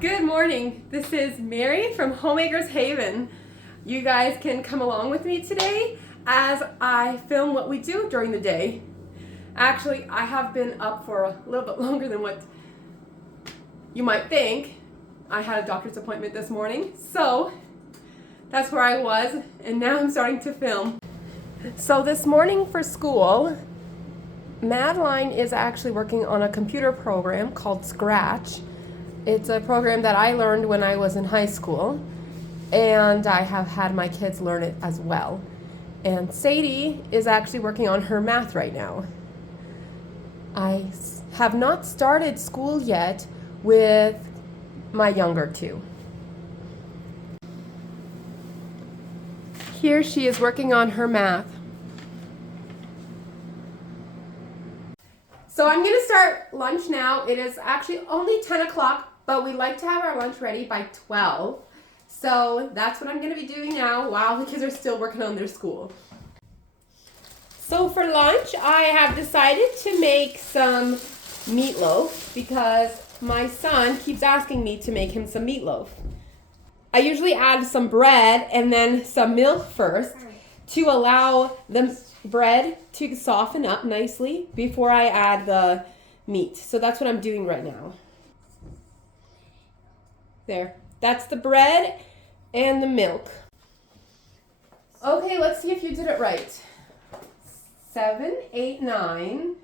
Good morning. This is Mary from Homemakers Haven. You guys can come along with me today as I film what we do during the day. Actually, I have been up for a little bit longer than what you might think. I had a doctor's appointment this morning, so that's where I was, and now I'm starting to film. So this morning for school, Madeline is actually working on a computer program called Scratch. It's a program that I learned when I was in high school, and I have had my kids learn it as well. And Sadie is actually working on her math right now. I have not started school yet with my younger two. Here she is working on her math. So I'm going to start lunch now. It is actually only 10 o'clock, but we like to have our lunch ready by 12. So that's what I'm going to be doing now while the kids are still working on their school. So for lunch, I have decided to make some meatloaf because my son keeps asking me to make him some meatloaf. I usually add some bread and then some milk first to allow the bread to soften up nicely before I add the meat. So that's what I'm doing right now. There, that's the bread and the milk. Okay, let's see if you did it right. 7, 8, 9,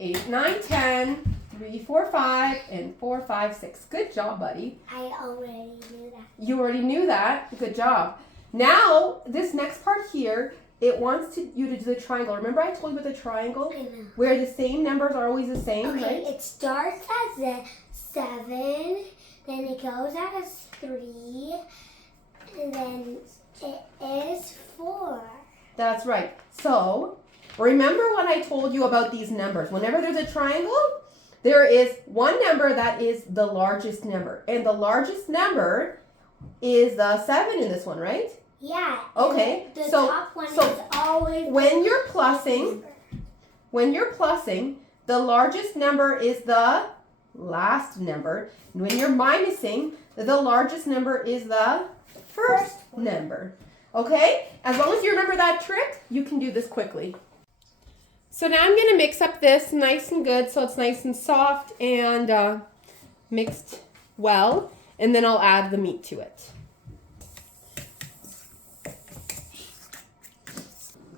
8, 9, 10, 3, 4, 5, and 4, 5, 6. Good job, buddy. I already knew that. You already knew that? Good job. Now, this next part here, it wants you to do the triangle. Remember I told you about the triangle? I know. Where the same numbers are always the same, Okay, right? it starts as a 7, then it goes as 3, and then it is 4. That's right. So, remember when I told you about these numbers. Whenever there's a triangle, there is one number that is the largest number. And the largest number is the 7 in this one, right? Yeah. Okay. The so, top one is always when you're plussing, the largest number is the last number. And when you're minusing, the largest number is the first number. Okay? As long as you remember that trick, you can do this quickly. So now I'm going to mix up this nice and good so it's nice and soft and mixed well. And then I'll add the meat to it.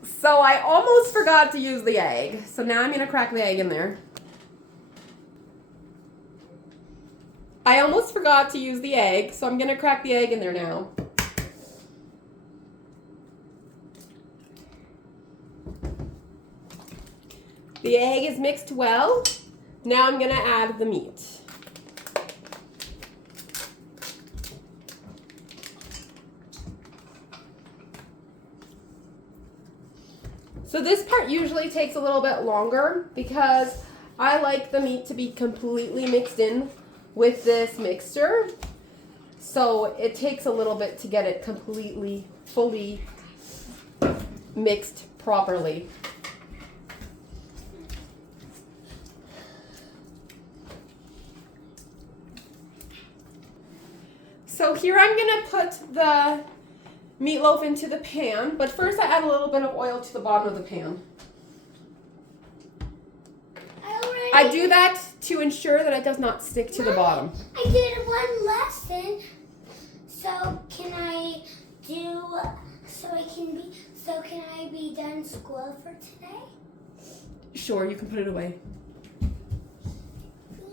So I almost forgot to use the egg. So now I'm going to crack the egg in there. I almost forgot to use the egg, so I'm going to crack the egg in there now. The egg is mixed well. Now I'm going to add the meat. So this part usually takes a little bit longer because I like the meat to be completely mixed in with this mixture. So it takes a little bit to get it completely, fully mixed properly. So here I'm going to put the meatloaf into the pan, but first I add a little bit of oil to the bottom of the pan. I do that to ensure that it does not stick to the bottom. I did one lesson, so can I be done school for today? Sure, you can put it away.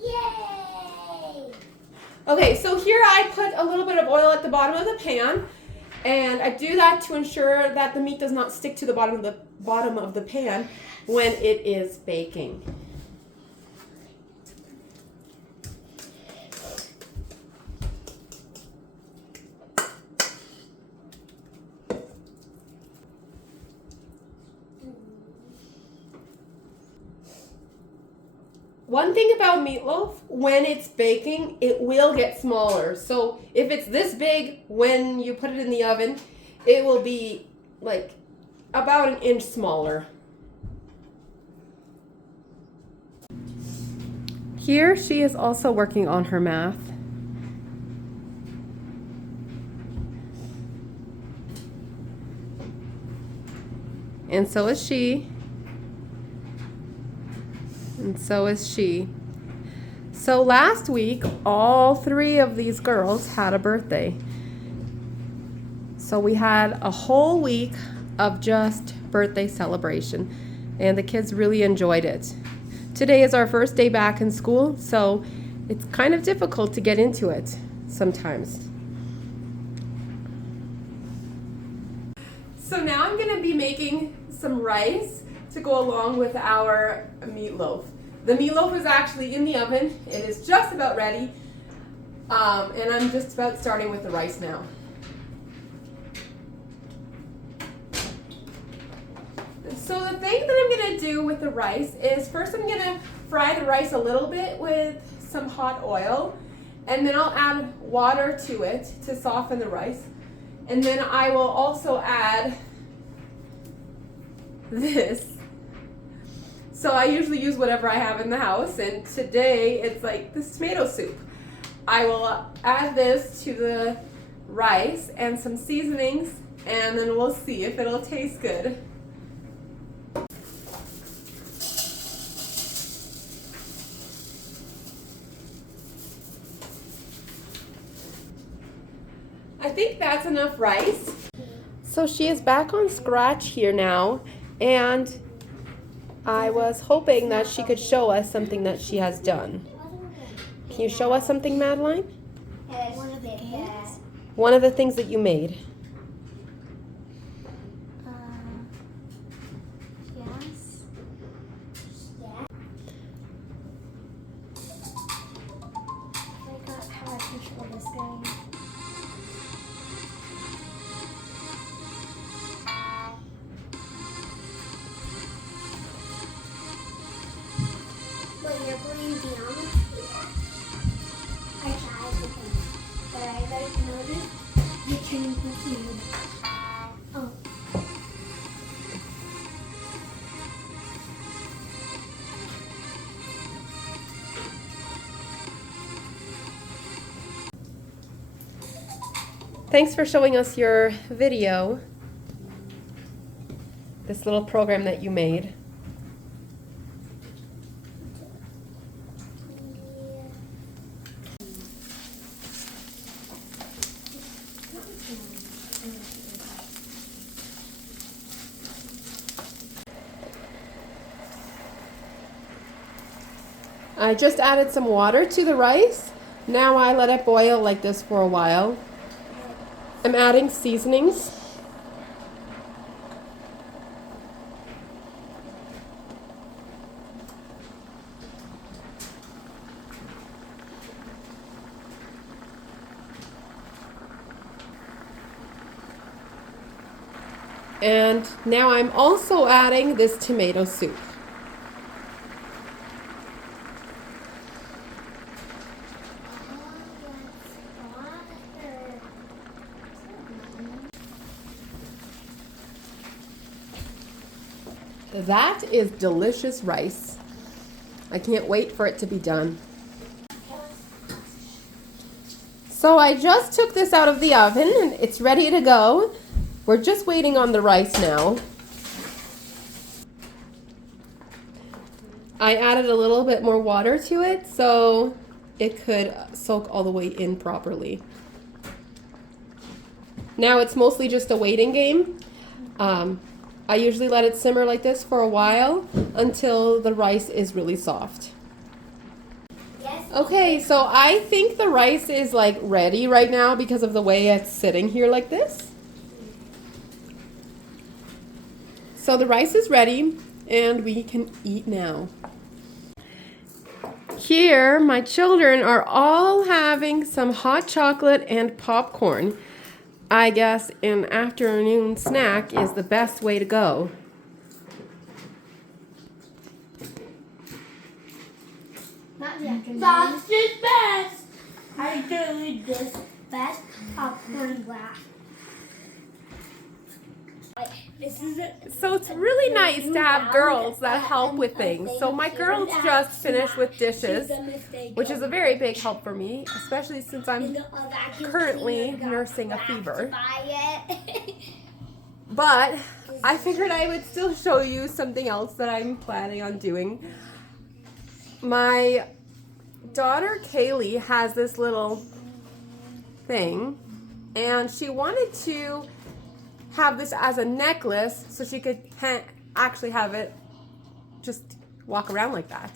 Yay! Okay, so here I put a little bit of oil at the bottom of the pan, and I do that to ensure that the meat does not stick to the bottom of the pan when it is baking. One thing about meatloaf, when it's baking, it will get smaller. So if it's this big when you put it in the oven, it will be like about an inch smaller. Here she is also working on her math. And so is she. And so is she. So last week, all 3 of these girls had a birthday. So we had a whole week of just birthday celebration, and the kids really enjoyed it. Today is our first day back in school, so it's kind of difficult to get into it sometimes. So now I'm going to be making some rice to go along with our meatloaf. The meatloaf is actually in the oven. It is just about ready, and I'm just about starting with the rice now. So the thing that I'm going to do with the rice is first I'm going to fry the rice a little bit with some hot oil, and then I'll add water to it to soften the rice. And then I will also add this. So I usually use whatever I have in the house, and today it's like this tomato soup. I will add this to the rice and some seasonings, and then we'll see if it'll taste good. I think that's enough rice. So she is back on scratch here now, and I was hoping that she could show us something that she has done. Can you show us something, Madeline? One of the things that you made. Yes. Yeah. I got how I control this going. Wait, you're putting the on? I tried to finish, but I got noticed you turning confused. Oh. Thanks for showing us your video, this little program that you made. I just added some water to the rice. Now I let it boil like this for a while. I'm adding seasonings. And now I'm also adding this tomato soup. That is delicious rice. I can't wait for it to be done. So I just took this out of the oven and it's ready to go. We're just waiting on the rice now. I added a little bit more water to it so it could soak all the way in properly. Now it's mostly just a waiting game. I usually let it simmer like this for a while until the rice is really soft. Okay, so I think the rice is like ready right now because of the way it's sitting here like this. So the rice is ready and we can eat now. Here, my children are all having some hot chocolate and popcorn. I guess an afternoon snack is the best way to go. Not the afternoon. That's just best. I do this best popcorn glass. So it's really nice to have girls that help with things. So my girls just finished with dishes, which is a very big help for me, especially since I'm currently nursing a fever. But I figured I would still show you something else that I'm planning on doing. My daughter Kaylee has this little thing, and she wanted to have this as a necklace so she could actually have it just walk around like that.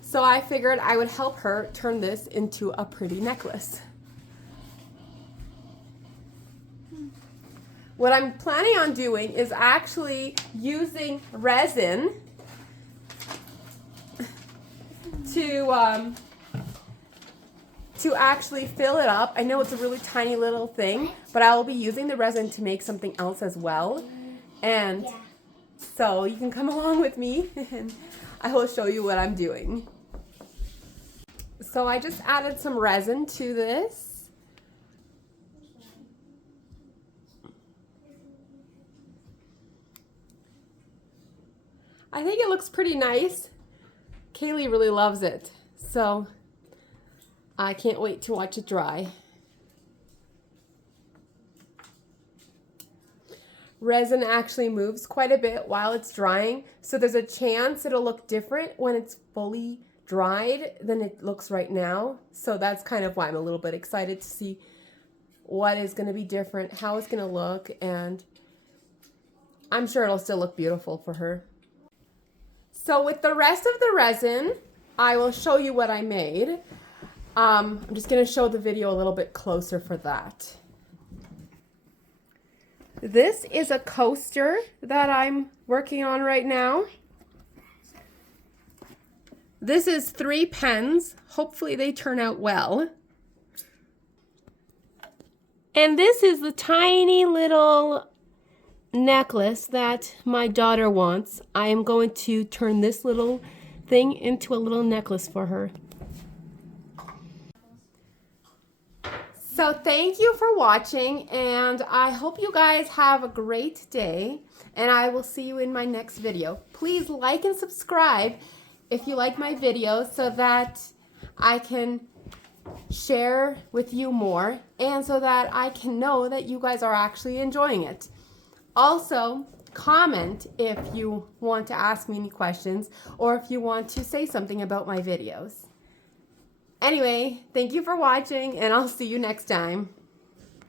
So I figured I would help her turn this into a pretty necklace. What I'm planning on doing is actually using resin to actually fill it up. I know it's a really tiny little thing, but I will be using the resin to make something else as well. And so you can come along with me and I will show you what I'm doing. So I just added some resin to this. I think it looks pretty nice. Kaylee really loves it, so I can't wait to watch it dry. Resin actually moves quite a bit while it's drying, so there's a chance it'll look different when it's fully dried than it looks right now. So that's kind of why I'm a little bit excited to see what is going to be different, how it's going to look, and I'm sure it'll still look beautiful for her. So with the rest of the resin, I will show you what I made. I'm just going to show the video a little bit closer for that. This is a coaster that I'm working on right now. This is 3 pens. Hopefully they turn out well. And this is the tiny little necklace that my daughter wants. I am going to turn this little thing into a little necklace for her. So thank you for watching, and I hope you guys have a great day, and I will see you in my next video. Please like and subscribe if you like my videos so that I can share with you more and so that I can know that you guys are actually enjoying it. Also, comment if you want to ask me any questions or if you want to say something about my videos. Anyway, thank you for watching, and I'll see you next time.